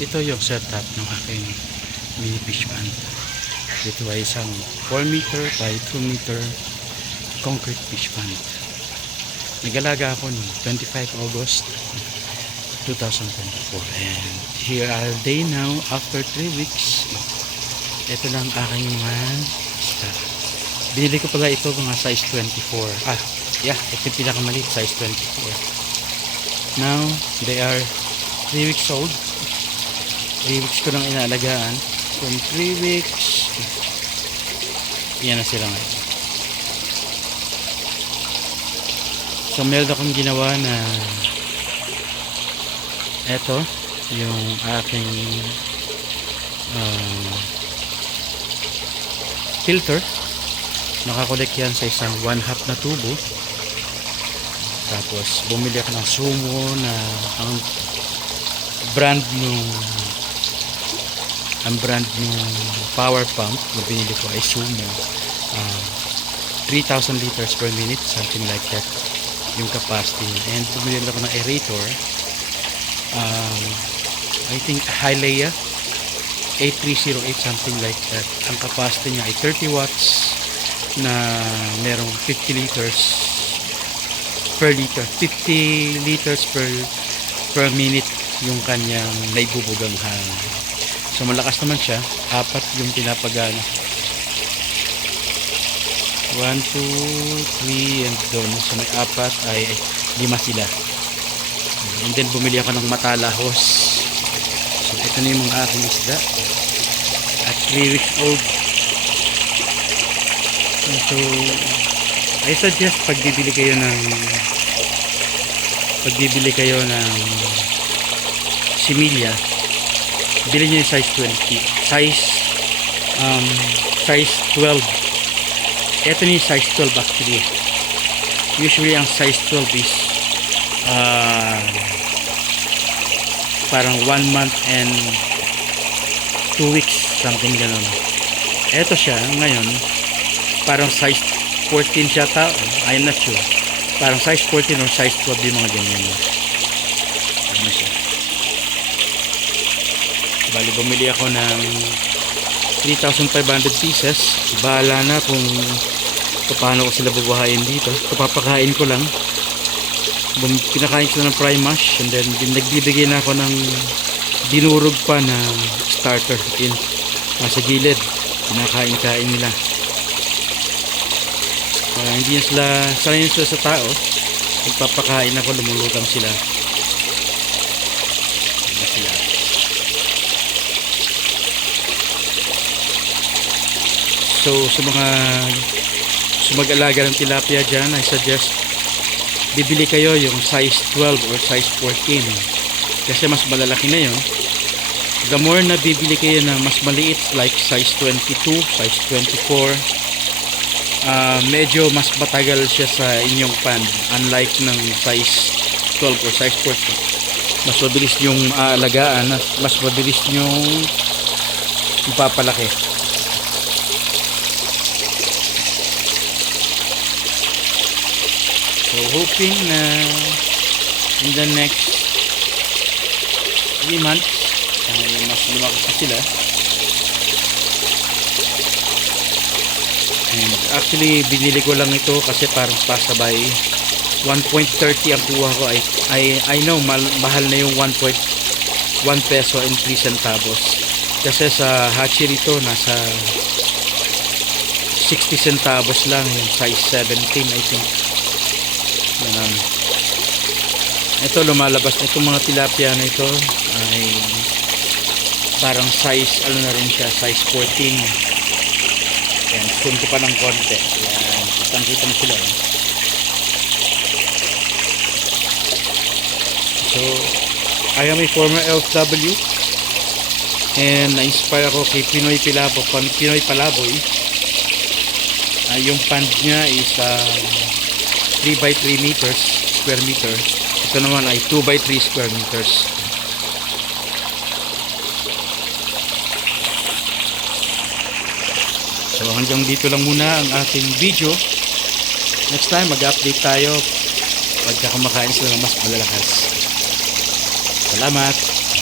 Ito yung setup ng aking mini fish pond. Ito ay isang 4 meter by 2 meter concrete fish pond. Nagalaga ako noong 25 August 2024. And here are they now after 3 weeks. Ito lang aking mga isda. Binili ko pala ito mga size 24. Ito yung pinakamaliit, size 24. Now, they are 3 weeks old. 3 weeks ko lang inaalagaan. From 3 weeks, yan na sila ngayon. So, meron akong ginawa na eto, yung aking filter. Nakakolek yan sa isang 1/2 na tubo. Tapos, bumili ako ng Sumo na ang brand nung power pump na binili ko ay Sumo. 3,000 liters per minute, something like that yung capacity. And bumili ako ng aerator, I think Hialeah 8308, something like that. Ang capacity niya ay 30 watts na merong 50 liters per liter, 50 liters per minute yung kanyang naibubugang hangin. So malakas naman siya. 4 yung pinapagana. 1, 2, 3 and doon. So may 4 ay 5 sila. And then bumili ako ng matalahos. So ito na yung mga aking isda. At 3 weeks old. So I suggest pag bibili kayo ng similya, bili nyo yung size 20, size 12. Ito yung size 12 actually. Usually ang size 12 is parang 1 month and 2 weeks, something ganun. Ito siya ngayon parang size 14 siya ta, I'm not sure, parang size 14 or size 12 yung mga ganyan. Ano siya, bali bumili ako ng 3,500 pieces. Bahala na kung paano ko sila bubuhayin dito. Papakain ko lang. Pinakain ko ng prime mash, and then nagbibigay na ako ng dinurog pa na starter nasa gilid. Pinakain-kain nila. Hindi sila sanay sila sa tao. Pagpapakain ako, lumulugang sila. So sa mag-alaga ng tilapia dyan, I suggest bibili kayo yung size 12 or size 14 kasi mas malalaki na yun. The more na bibili kayo na mas maliit, like size 22, size 24, medyo mas matagal siya sa inyong pan, unlike ng size 12 or size 14. Mas mabilis yung aalagaan, mas mabilis yung ipapalaki. So hoping na in the next 3 months ay mas lumaki pa sila. And actually binili ko lang ito kasi parang pasabay. 1.30 ang kuha ko. I know mahal na yung 1 peso and 3 centavos. Kasi sa hatchery ito nasa 60 centavos lang yung size 17, I think. Ganun. Ito lumalabas na itong mga tilapia na ito ay parang size ano na rin siya, size 14. Ayan, zoom ko pa ng konti. Ayan, kitang-kita na sila. So I am a former LFW and na-inspire ako kay Pinoy Palaboy. Yung pond niya is 3 by 3 meters square meter. Ito naman ay 2 by 3 square meters. So hanggang dito lang muna ang ating video. Next time mag-update tayo pagka kumakain sila ng mas malalakas. Salamat.